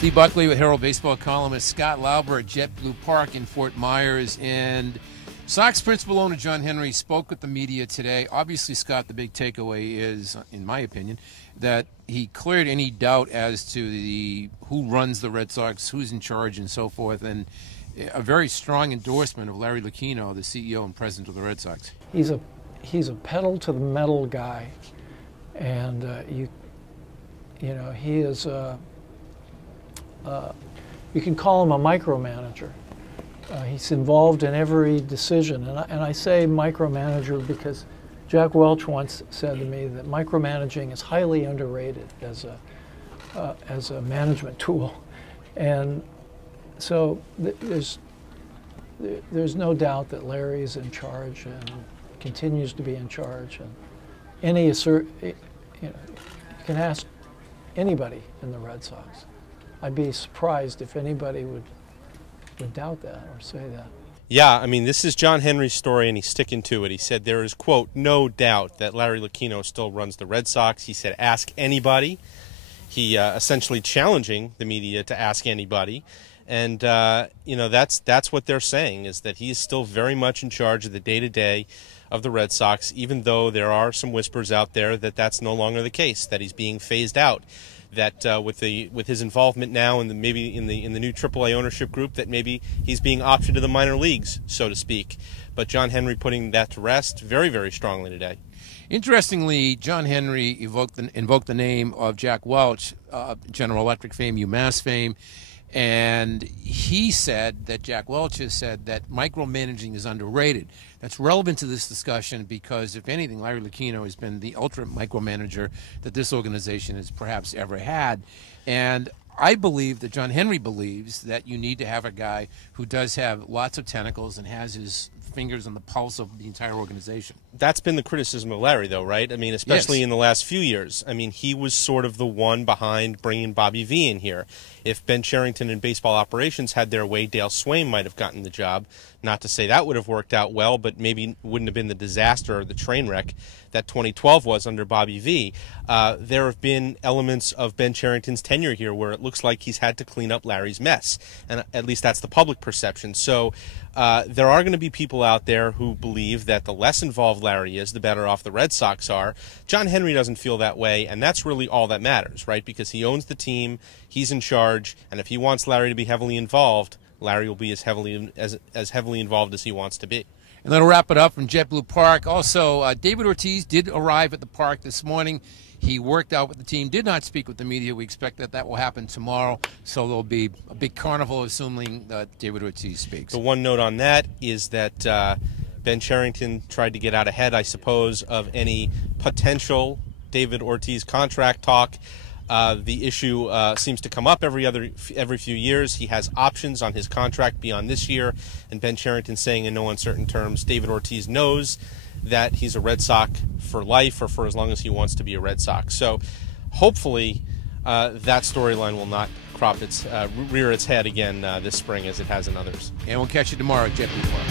Steve Buckley with Herald baseball columnist Scott Lauber at JetBlue Park in Fort Myers. And Sox principal owner John Henry spoke with the media today. Obviously, Scott, the big takeaway is, in my opinion, that he cleared any doubt as to who runs the Red Sox, who's in charge, and so forth, and a very strong endorsement of Larry Lucchino, the CEO and president of the Red Sox. He's a pedal to the metal guy, and he is. You can call him a micromanager. He's involved in every decision, and I say micromanager because Jack Welch once said to me that micromanaging is highly underrated as a management tool, and so there's no doubt that Larry is in charge and continues to be in charge. And you can ask anybody in the Red Sox. I'd be surprised if anybody would doubt that or say that. Yeah, I mean, this is John Henry's story, and he's sticking to it. He said there is, quote, no doubt that Larry Lucchino still runs the Red Sox. He said, ask anybody. He essentially challenging the media to ask anybody. And, that's what they're saying, is that he is still very much in charge of the day-to-day of the Red Sox, even though there are some whispers out there that that's no longer the case, that he's being phased out. That with his involvement now and maybe in the new AAA ownership group, that maybe he's being optioned to the minor leagues, so to speak. But John Henry putting that to rest very, very strongly today. Interestingly, John Henry invoked the name of Jack Welch, General Electric fame, UMass fame, and he said that Jack Welch has said that micromanaging is underrated. That's relevant to this discussion because, if anything, Larry Lucchino has been the ultimate micromanager that this organization has perhaps ever had. And I believe that John Henry believes that you need to have a guy who does have lots of tentacles and has his fingers on the pulse of the entire organization. That's been the criticism of Larry, though, right? I mean, especially Yes. in the last few years. I mean, he was sort of the one behind bringing Bobby V in here. If Ben Cherington and baseball operations had their way, Dale Swaim might have gotten the job. Not to say that would have worked out well, but maybe wouldn't have been the disaster or the train wreck that 2012 was under Bobby V. There have been elements of Ben Cherington's tenure here where it looks like he's had to clean up Larry's mess, and at least that's the public perception. So there are going to be people out there who believe that the less involved Larry is, the better off the Red Sox are. John Henry doesn't feel that way, and that's really all that matters, right? Because he owns the team, he's in charge, and if he wants Larry to be heavily involved, Larry will be as heavily involved as he wants to be. And that'll wrap it up from JetBlue Park. Also, David Ortiz did arrive at the park this morning. He worked out with the team, did not speak with the media. We expect that will happen tomorrow. So there'll be a big carnival, assuming that David Ortiz speaks. The one note on that is that Ben Cherington tried to get out ahead, I suppose, of any potential David Ortiz contract talk. The issue seems to come up every few years. He has options on his contract beyond this year, and Ben Cherington saying in no uncertain terms, David Ortiz knows that he's a Red Sox for life or for as long as he wants to be a Red Sox. So hopefully that storyline will not rear its head again this spring as it has in others. And we'll catch you tomorrow at JetBlue Park.